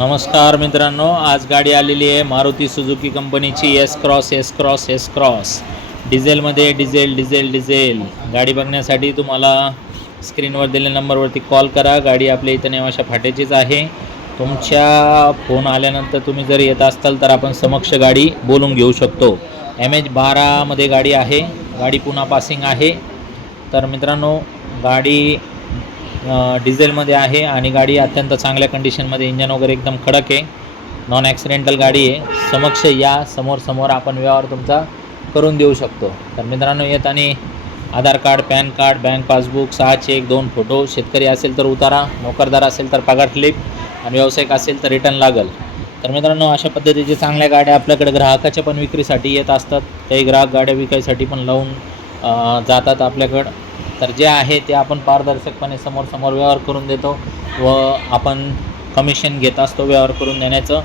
नमस्कार मित्रांनो, आज गाडी आलेली आहे मारुती सुझुकी कंपनीची एस क्रॉस डिझेलमध्ये. डिझेल गाडी बघण्यासाठी तुम्हाला स्क्रीनवर दिलेल्या नंबरवरती कॉल करा. गाडी आपल्या इथं नेवाशा फाट्याचीच आहे. तुमच्या फोन आल्यानंतर तुम्ही जर येत असाल तर आपण समक्ष गाडी बोलून घेऊ शकतो. MH12 गाडी आहे. गाडी पुन्हा पासिंग आहे. तर मित्रांनो, गाडी डिझेलमध्ये आहे आणि गाडी अत्यंत चांगल्या कंडिशनमध्ये, इंजन वगैरे एकदम कडक आहे. नॉन ॲक्सिडेंटल गाडी आहे. समक्ष या, समोर आपण व्यवहार तुमचा करून देऊ शकतो. तर मित्रांनो, येताना Aadhaar card, PAN card, bank passbook, 6 cheque, 2 photo, शेतकरी असेल तर उतारा, नोकरदार असेल तर पगार स्लिप आणि व्यावसायिक असेल तर रिटर्न लागल. तर मित्रांनो, अशा पद्धतीची चांगल्या गाड्या आपल्याकडे ग्राहकाच्या पण विक्रीसाठी येत असतात. काही ग्राहक गाड्या विकायसाठी पण लावून जातात आपल्याकडं. तर जे आहे ते आपण पारदर्शकपणे समोर व्यवहार करून देतो व आपण कमिशन घेत असतो व्यवहार करून देण्याचं.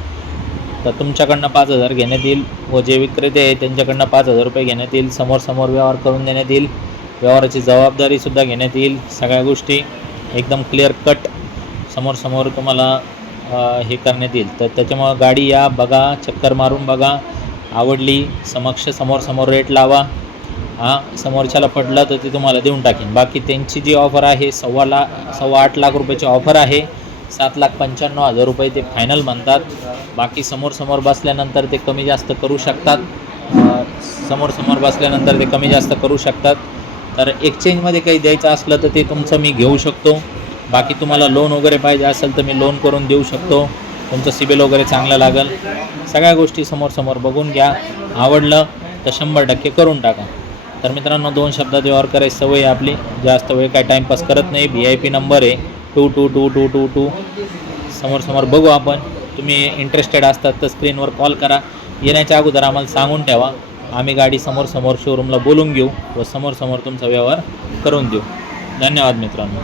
तर तुमच्याकडनं 5,000 घेण्यात येईल व जे विक्रेते आहे त्यांच्याकडनं 5,000 रुपये घेण्यात येईल. समोर व्यवहार करून देण्यात येईल. व्यवहाराची जबाबदारीसुद्धा घेण्यात येईल. सगळ्या गोष्टी एकदम क्लिअर कट समोर तुम्हाला हे करण्यात येईल. तर त्याच्यामुळं गाडी या, बघा, चक्कर मारून बघा, आवडली समोर रेट लावा. समोरच्याला पडलं तर ते तुम्हाला देऊन टाकेन. बाकी त्यांची जी ऑफर आहे 8.25 लाख रुपयाची ऑफर आहे. 7,95,000 रुपये ते फायनल म्हणतात. बाकी समोर बसल्यानंतर ते कमी जास्त करू शकतात. समोर बसल्यानंतर ते कमी जास्त करू शकतात. तर एक्सचेंजमध्ये काही द्यायचं असलं तर ते तुमचं मी घेऊ शकतो. बाकी तुम्हाला लोन वगैरे पाहिजे असेल तर मी लोन करून देऊ शकतो. तुमचं सिबिल वगैरे चांगलं लागेल. सगळ्या गोष्टी समोर बघून घ्या. आवडलं तर 100% करून टाका. तर मित्रांनो, 2 शब्दात व्यवहार करायची सवय आहे आपली. जास्त वेळ काय टाईमपास करत नाही. VIP नंबर आहे 222222. समोर बघू आपण. तुम्ही इंटरेस्टेड असतात तर स्क्रीनवर कॉल करा. येण्याच्या अगोदर आम्हाला सांगून ठेवा. आम्ही गाडी समोर शोरूमला बोलून घेऊ व समोर तुमचा व्यवहार करून देऊ. धन्यवाद मित्रांनो.